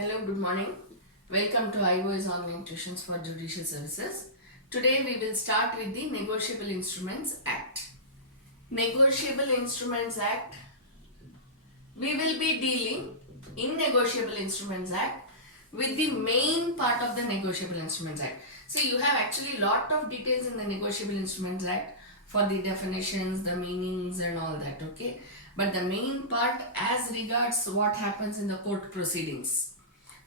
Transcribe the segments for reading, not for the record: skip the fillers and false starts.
Hello, good morning. Welcome to iOS Online Tuitions for Judicial Services. Today we will start with the Negotiable Instruments Act. Negotiable Instruments Act, we will be dealing in Negotiable Instruments Act with the main part of the Negotiable Instruments Act. So you have actually lot of details in the Negotiable Instruments Act for the definitions, the meanings and all that, okay? But the main part as regards what happens in the court proceedings,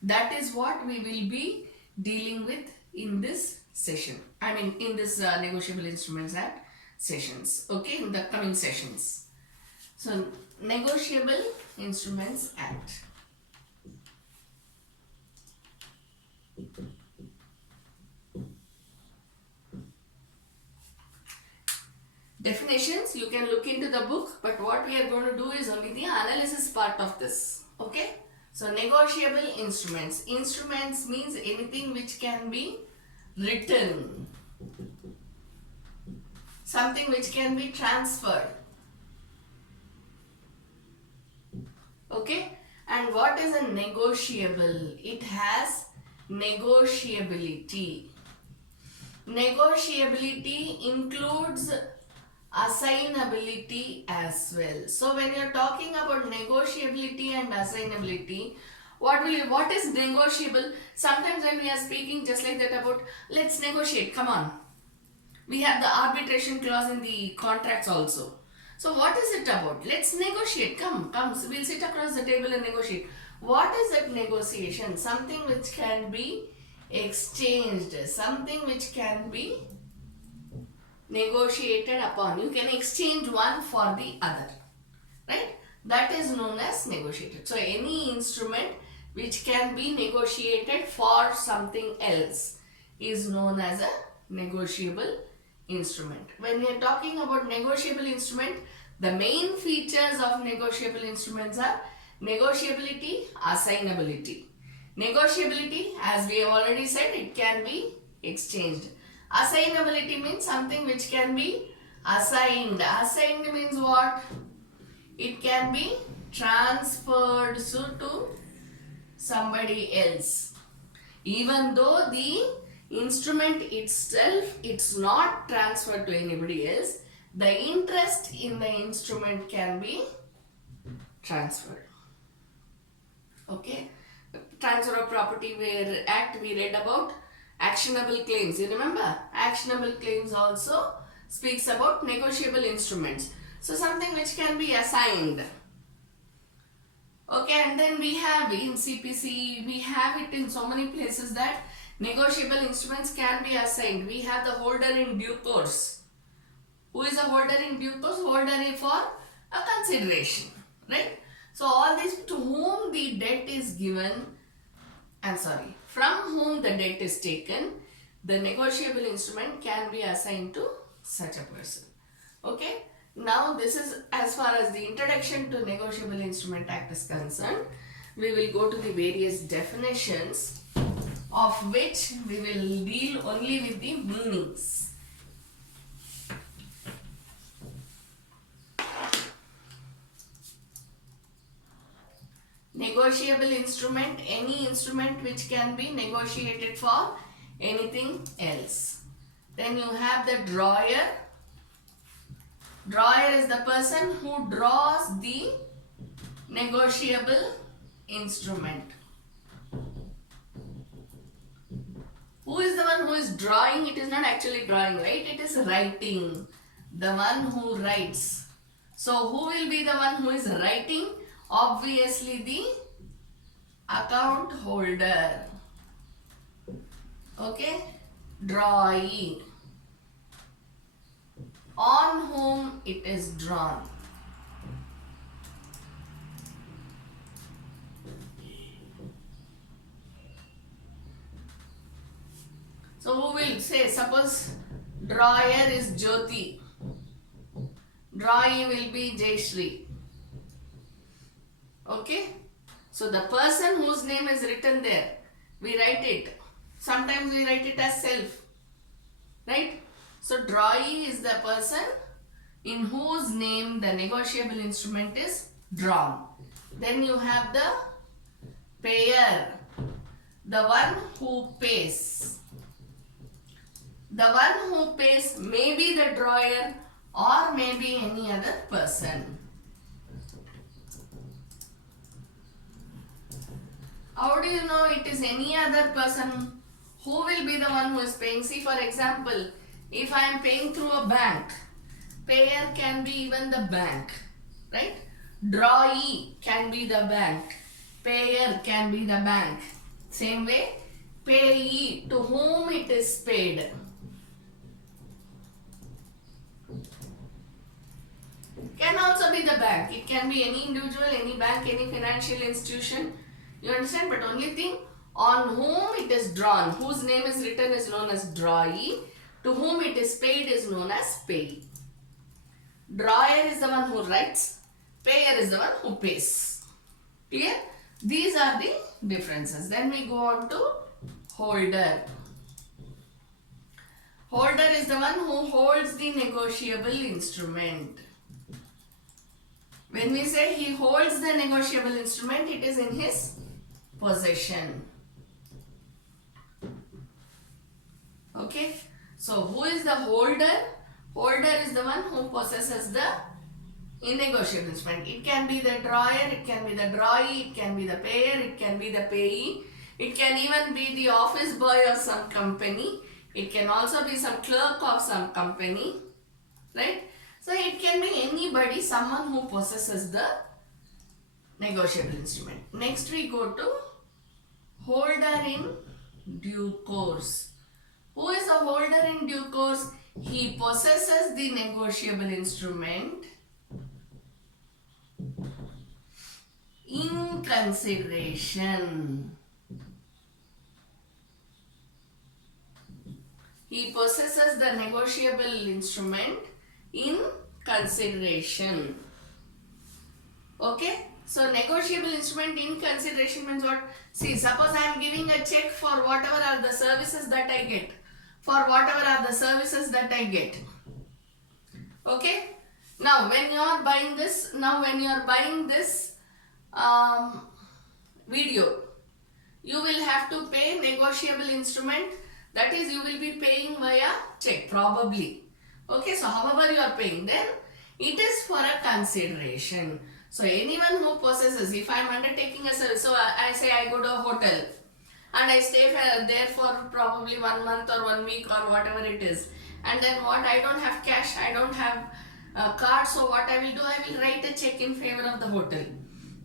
that is what we will be dealing with in this session. In this Negotiable Instruments Act sessions, okay, in the coming sessions. So, Negotiable Instruments Act. Definitions, you can look into the book, but what we are going to do is only the analysis part of this, okay? So, negotiable instruments. Instruments means anything which can be written. Something which can be transferred. Okay? And what is a negotiable? It has negotiability. Negotiability includes assignability as well. So when you are talking about negotiability and assignability, what is negotiable? Sometimes when we are speaking just like that about let's negotiate, come on. We have the arbitration clause in the contracts also. So what is it about? Let's negotiate, come, we'll sit across the table and negotiate. What is that negotiation? Something which can be exchanged, something which can be negotiated upon. You can exchange one for the other, right? That is known as negotiated. So any instrument which can be negotiated for something else is known as a negotiable instrument. When we are talking about negotiable instrument, the main features of negotiable instruments are negotiability, assignability. Negotiability, as we have already said, it can be exchanged. Assignability means something which can be assigned. Assigned means what? It can be transferred to somebody else. Even though the instrument itself, it's not transferred to anybody else, the interest in the instrument can be transferred. Okay? Transfer of Property Act we read about. Actionable claims, you remember? Actionable claims also speaks about negotiable instruments. So something which can be assigned. Okay, and then we have in CPC, we have it in so many places that negotiable instruments can be assigned. We have the holder in due course. Who is a holder in due course? Holder for a consideration, right? So all this, to whom the debt is given, from whom the debt is taken, the negotiable instrument can be assigned to such a person. Okay. Now this is as far as the introduction to Negotiable Instrument Act is concerned. We will go to the various definitions, of which we will deal only with the meanings. Negotiable instrument, any instrument which can be negotiated for anything else. Then you have the drawer. Drawer is the person who draws the negotiable instrument. Who is the one who is drawing? It is not actually drawing, right? It is writing. The one who writes. So who will be the one who is writing? Obviously the account holder. Okay. Drawee. On whom it is drawn. So who will say, suppose drawer is Jyoti. Drawee will be Jayashree. Okay. So the person whose name is written there, we write it. Sometimes we write it as self. Right. So drawee is the person in whose name the negotiable instrument is drawn. Then you have the payer. the one who pays. The one who pays may be the drawer or may be any other person. How do you know it is any other person? Who will be the one who is paying? See, for example, if I am paying through a bank, payer can be even the bank, right? Drawee can be the bank. Payer can be the bank. Same way, payee, to whom it is paid. Can also be the bank. It can be any individual, any bank, any financial institution. You understand? But only thing, on whom it is drawn, whose name is written is known as drawee. To whom it is paid is known as payee. Drawer is the one who writes. Payer is the one who pays. Clear? These are the differences. Then we go on to holder. Holder is the one who holds the negotiable instrument. When we say he holds the negotiable instrument, it is in his possession. Okay. So, who is the holder? Holder is the one who possesses the negotiable instrument. It can be the drawer, it can be the drawee, it can be the payer, it can be the payee. It can even be the office boy of some company. It can also be some clerk of some company. Right? So, it can be anybody, someone who possesses the negotiable instrument. Next we go to holder in due course. Who is a holder in due course? He possesses the negotiable instrument in consideration. He possesses the negotiable instrument in consideration. Okay? So, negotiable instrument in consideration means what? See, suppose I am giving a check for whatever are the services that I get. For whatever are the services that I get. Okay? Now, when you are buying this, video, you will have to pay negotiable instrument. That is, you will be paying via check, probably. Okay, so however you are paying, then it is for a consideration. So, anyone who possesses, if I am undertaking a service, so I say I go to a hotel and I stay there for probably 1 month or 1 week or whatever it is. And then what? I don't have cash, I don't have a card, so what I will do, I will write a check in favor of the hotel.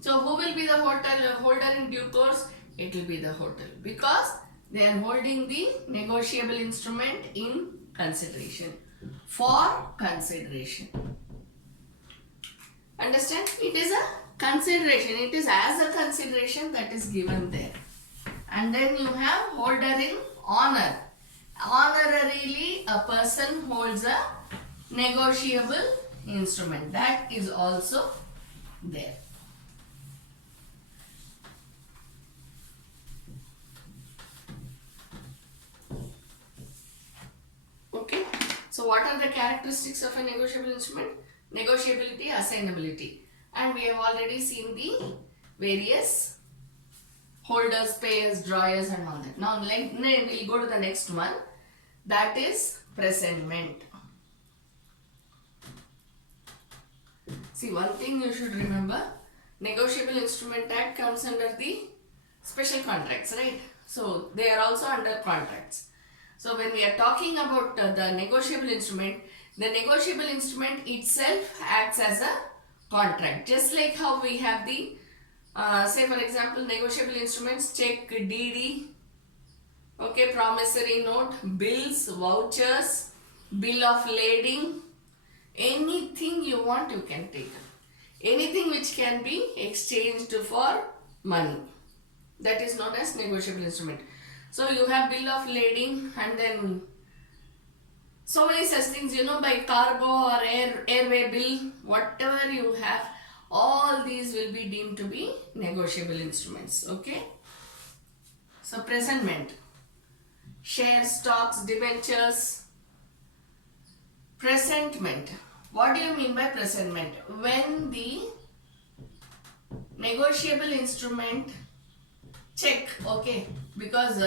So, who will be the hotel holder in due course? It will be the hotel, because they are holding the negotiable instrument in consideration. For consideration. Understand? It is a consideration. It is as a consideration that is given there. And then you have holder in honor. Honorarily, a person holds a negotiable instrument. That is also there. Okay. So, what are the characteristics of a negotiable instrument? Negotiability, assignability. And we have already seen the various holders, payers, drawers and all that. Now, we'll go to the next one. That is presentment. See, one thing you should remember. Negotiable Instrument Act comes under the special contracts, right? So, they are also under contracts. So, when we are talking about the negotiable instrument, the negotiable instrument itself acts as a contract. Just like how we have the, say for example, negotiable instruments, check, DD, okay, promissory note, bills, vouchers, bill of lading, anything you want you can take. Anything which can be exchanged for money. That is known as negotiable instrument. So, you have bill of lading and then so many such things, you know, by cargo or airway bill, whatever you have, all these will be deemed to be negotiable instruments. Okay. So, presentment, shares, stocks, debentures, presentment. What do you mean by presentment? When the negotiable instrument check, okay, because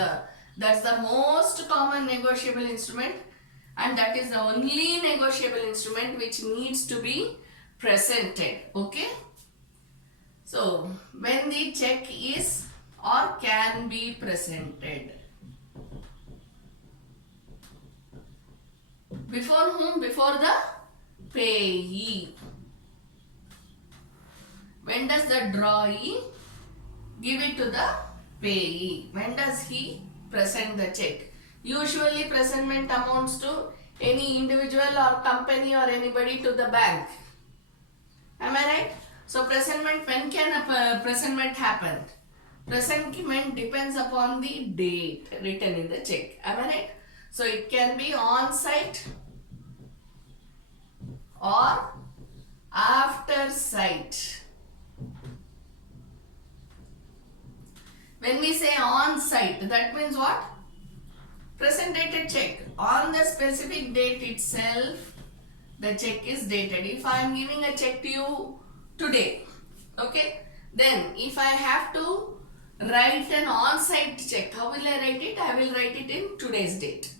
that's the most common negotiable instrument, and that is the only negotiable instrument which needs to be presented, okay. So when the check is or can be presented, before whom? Before the payee. When does the drawee give it to the payee? When does he present the check? Usually presentment amounts to any individual or company or anybody to the bank. Am I right? So presentment, when can a presentment happen? Presentment depends upon the date written in the check. Am I right? So it can be on site or after site. When we say on site, that means what? Present dated check. On the specific date itself, the check is dated. If I am giving a check to you today, okay, then if I have to write an on-site check, how will I write it? I will write it in today's date.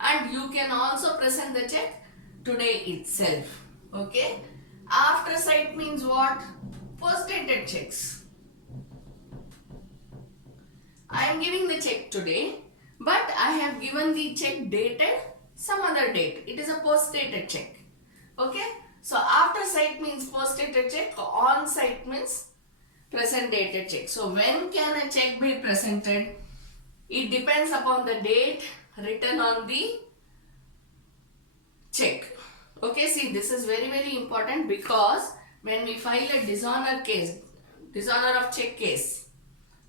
And you can also present the check today itself, okay. After site means what? Post-dated checks. I am giving the check today, but I have given the check dated some other date. It is a post-dated check. Okay. So after site means post-dated check. On site means present dated check. So when can a check be presented? It depends upon the date written on the check. Okay. See, this is very, very important, because when we file a dishonor case, dishonor of check case,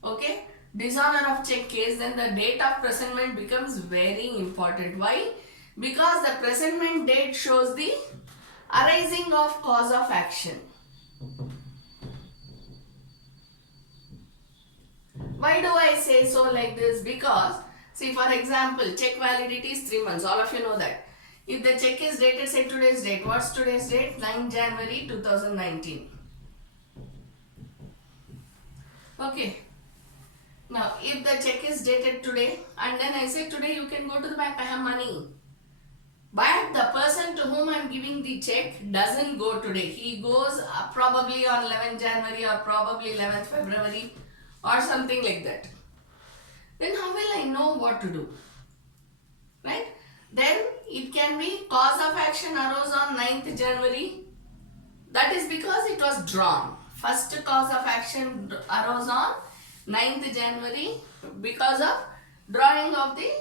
okay, dishonor of check case, then the date of presentment becomes very important. Why? Because the presentment date shows the arising of cause of action. Why do I say so like this? Because, see, for example, check validity is 3 months. All of you know that. If the check is dated, say today's date. What's today's date? 9 January 2019. Okay. Now, if the check is dated today, and then I say today you can go to the bank, I have money. But the person to whom I am giving the check doesn't go today. He goes probably on 11th January or probably 11th February or something like that. Then how will I know what to do? Right? Then it can be cause of action arose on 9th January. That is because it was drawn. First cause of action arose on 9th January because of drawing of the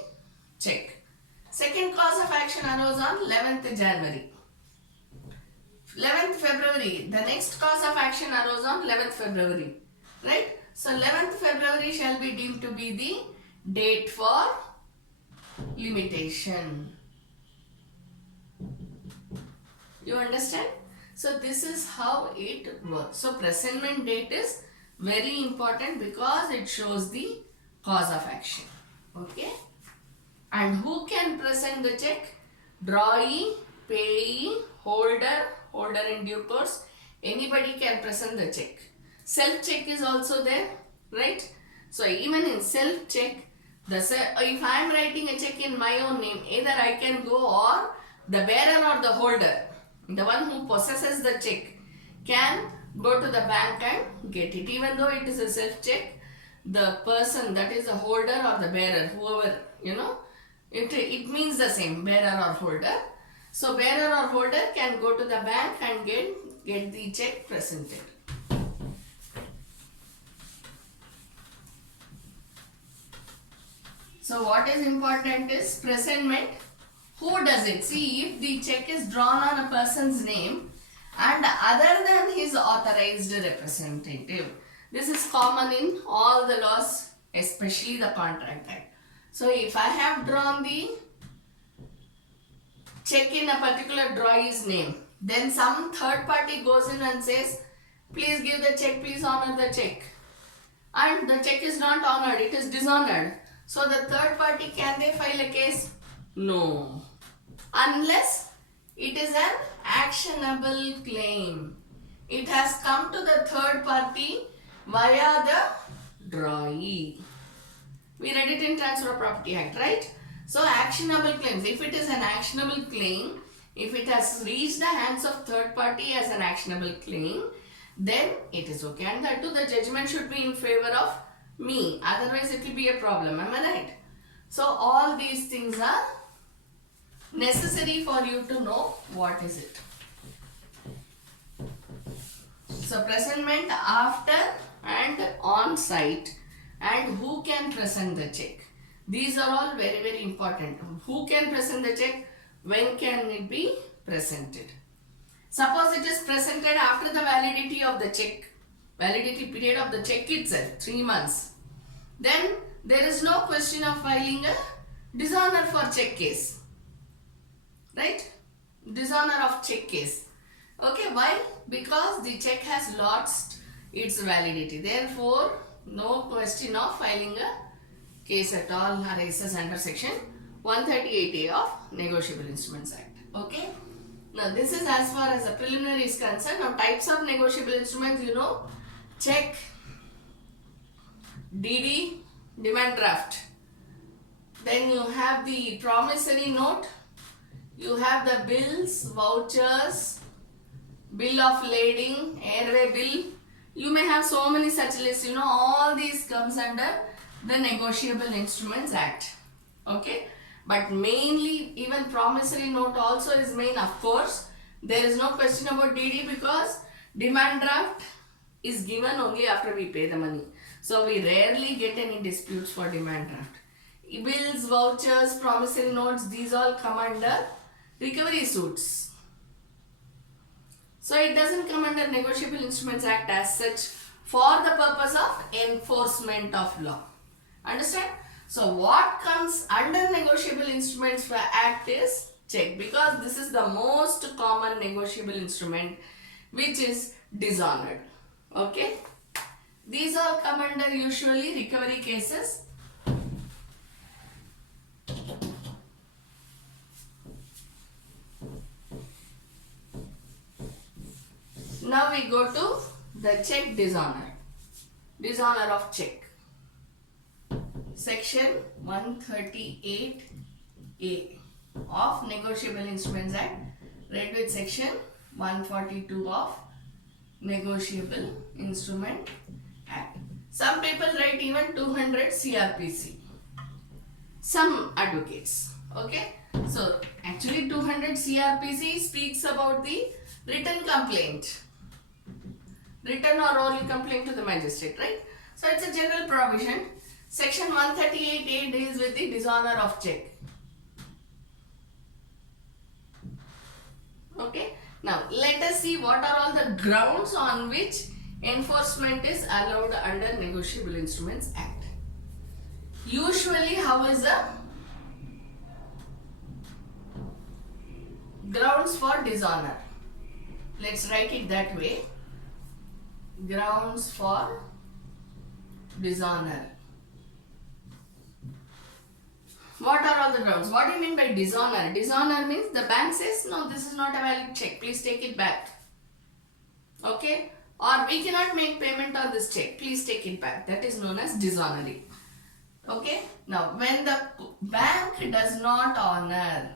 check. Second cause of action arose on 11th January. 11th February, the next cause of action arose on 11th February. Right? So 11th February shall be deemed to be the date for limitation. You understand? So this is how it works. So presentment date is very important because it shows the cause of action. Okay. And who can present the check? Drawee, payee, holder in due course. Anybody can present the check. Self-check is also there, right? So even in self-check, if I am writing a check in my own name, either I can go, or the bearer or the holder, the one who possesses the check, can go to the bank and get it. Even though it is a self-check, the person, that is the holder or the bearer, whoever, it means the same, bearer or holder. So bearer or holder can go to the bank and get the check presented. So what is important is presentment. Who does it? See, if the check is drawn on a person's name and other than his authorized representative. This is common in all the laws, especially the Contract Act. So if I have drawn the check in a particular drawee's name, then some third party goes in and says, please give the check, please honor the check. And the check is not honored, it is dishonored. So the third party, can they file a case? No. Unless it is an actionable claim. It has come to the third party via the drawee. We read it in Transfer of Property Act, right? So actionable claims. If it is an actionable claim, if it has reached the hands of third party as an actionable claim, then it is okay. And that too, the judgment should be in favor of me. Otherwise, it will be a problem. Am I right? So all these things are necessary for you to know what is it. So presentment after and on site, and who can present the check. These are all very, very important. Who can present the check? When can it be presented? Suppose it is presented after the validity of the check, validity period of the check itself, 3 months. Then there is no question of filing a dishonor for check case. Right? Dishonor of check case. Okay, why? Because the check has lost its validity. Therefore, no question of filing a case at all arises under section 138A of Negotiable Instruments Act. Okay. Now this is as far as the preliminary is concerned. Now types of negotiable instruments, you know, check, DD, demand draft. Then you have the promissory note. You have the bills, vouchers, bill of lading, airway bill. You may have so many such lists. You know, all these comes under the Negotiable Instruments Act. Okay. But mainly, even promissory note also is main, of course. There is no question about DD because demand draft is given only after we pay the money. So we rarely get any disputes for demand draft. Bills, vouchers, promissory notes, these all come under recovery suits. So it doesn't come under Negotiable Instruments Act as such for the purpose of enforcement of law. Understand? So what comes under Negotiable Instruments Act is check, because this is the most common negotiable instrument which is dishonored. Okay. These all come under usually recovery cases. Now we go to the check dishonor. Dishonor of check. Section 138A of Negotiable Instruments Act, read with section 142 of Negotiable Instrument Act. Some people write even 200 CRPC. Some advocates. Okay. So actually 200 CRPC speaks about the written complaint. Written or oral complaint to the magistrate, right? So it's a general provision. Section 138A deals with the dishonor of check. Okay. Now let us see what are all the grounds on which enforcement is allowed under Negotiable Instruments Act. Usually, how is the grounds for dishonor? Let's write it that way. Grounds for dishonor. What are all the grounds? What do you mean by dishonor? Dishonor means the bank says, no, this is not a valid check. Please take it back. Okay? Or we cannot make payment on this check. Please take it back. That is known as dishonoring. Okay? Now, when the bank does not honor,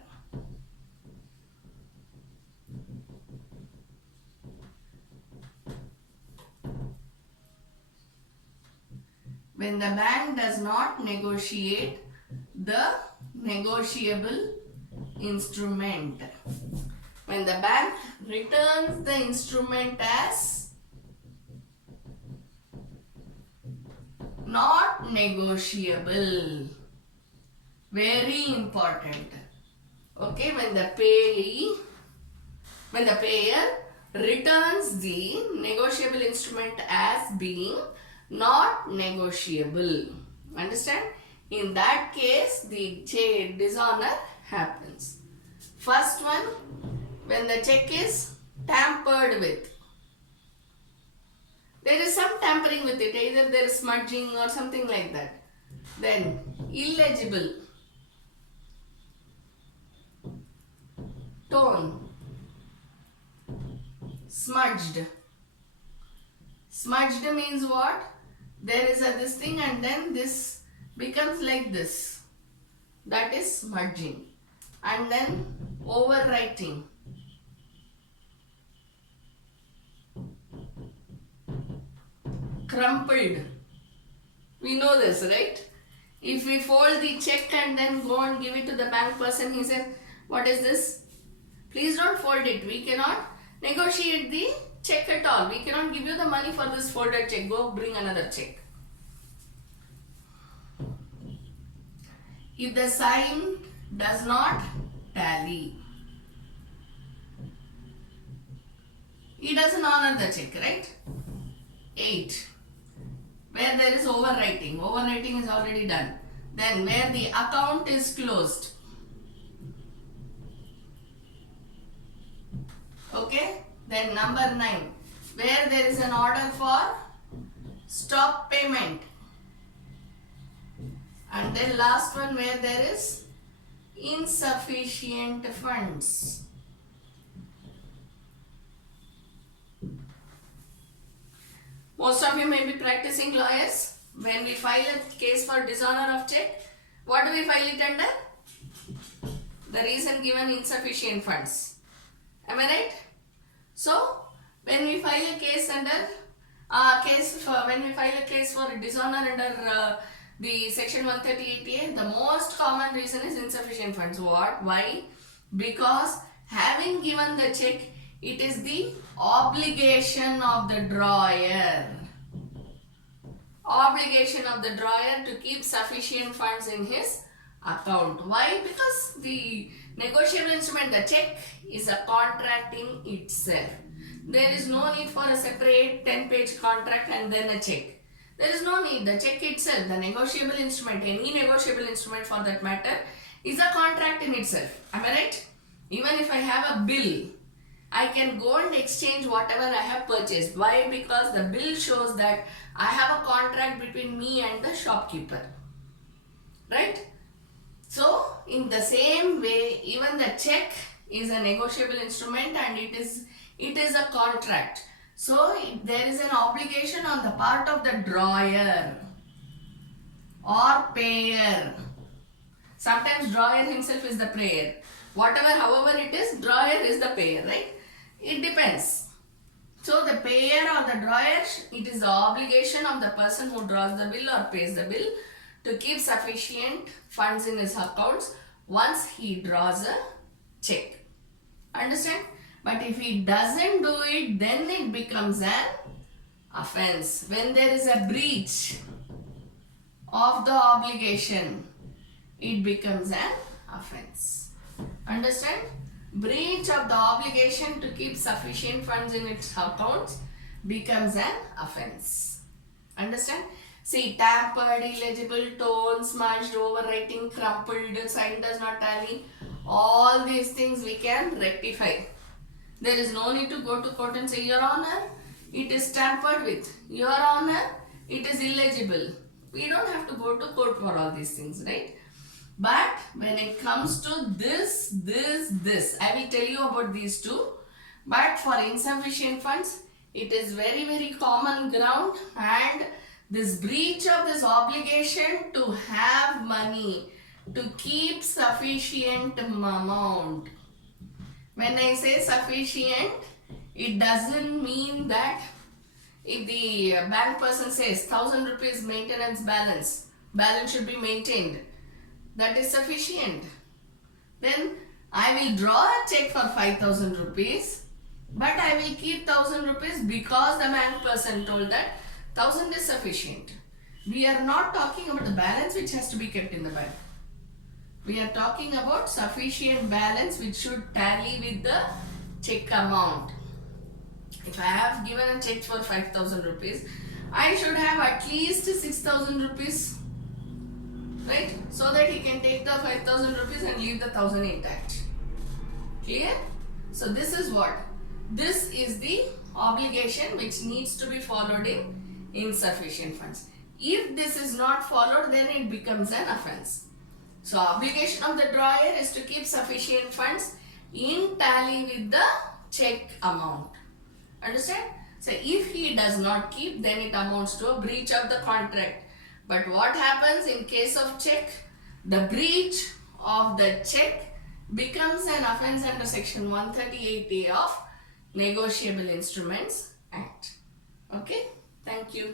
when the bank does not negotiate the negotiable instrument, when the bank returns the instrument as not negotiable, very important. Okay, when the payer returns the negotiable instrument as being not negotiable. Understand? In that case, the dishonor happens. First one, when the check is tampered with. There is some tampering with it, either there is smudging or something like that. Then, illegible, torn, smudged. Smudged means what? there is a this thing and then this becomes like this. That is smudging. And then overwriting. Crumpled. We know this, right? If we fold the check and then go and give it to the bank person, he says, what is this? Please don't fold it. We cannot negotiate the check at all. We cannot give you the money for this folded check. Go bring another check. If the sign does not tally, he doesn't honor the check, right? 8. Where there is overwriting. Overwriting is already done. Then where the account is closed. Okay. Then number 9. Where there is an order for stop payment. And then last one where there is insufficient funds. Most of you may be practicing lawyers. When we file a case for dishonor of check, what do we file it under? The reason given, insufficient funds. Am I right? So, when we file a case under when we file a case for dishonor under the section 138A, the most common reason is insufficient funds. What? Why? Because having given the check, it is the obligation of the drawer. Obligation of the drawer to keep sufficient funds in his account. Why? Because the negotiable instrument, the check, is a contract in itself. There is no need for a separate 10-page contract and then a check. There is no need. The check itself, the negotiable instrument, any negotiable instrument for that matter, is a contract in itself. Am I right? Even if I have a bill, I can go and exchange whatever I have purchased. Why? Because the bill shows that I have a contract between me and the shopkeeper. Right? So, in the same way, even the check is a negotiable instrument and it is a contract. So, there is an obligation on the part of the drawer or payer. Sometimes drawer himself is the payer. Whatever, however it is, drawer is the payer, right? It depends. So, the payer or the drawer, it is the obligation of the person who draws the bill or pays the bill to keep sufficient funds in his accounts once he draws a check. Understand? But if he doesn't do it, then it becomes an offense. When there is a breach of the obligation, it becomes an offense. Understand? Breach of the obligation to keep sufficient funds in its accounts becomes an offense. Understand? See, tampered, illegible, torn, smudged, overwriting, crumpled, sign does not tally. All these things we can rectify. There is no need to go to court and say, Your Honor, it is tampered with. Your Honor, it is illegible. We don't have to go to court for all these things, right? But when it comes to this, I will tell you about these two. But for insufficient funds, it is very, very common ground, and this breach of this obligation to have money, to keep sufficient amount. When I say sufficient, it doesn't mean that if the bank person says 1000 rupees maintenance balance should be maintained, that is sufficient. Then I will draw a check for 5000 rupees, but I will keep 1000 rupees because the bank person told that 1000 is sufficient. We are not talking about the balance which has to be kept in the bank. We are talking about sufficient balance which should tally with the check amount. If I have given a check for 5000 rupees, I should have at least 6000 rupees, right? So that he can take the 5000 rupees and leave the 1000 intact. Clear? So this is what? This is the obligation which needs to be followed in insufficient funds. If this is not followed, then it becomes an offense. So obligation of the drawer is to keep sufficient funds in tally with the check amount. Understand? So if he does not keep, then it amounts to a breach of the contract. But what happens in case of check? The breach of the check becomes an offence under section 138A of Negotiable Instruments Act. Okay, thank you.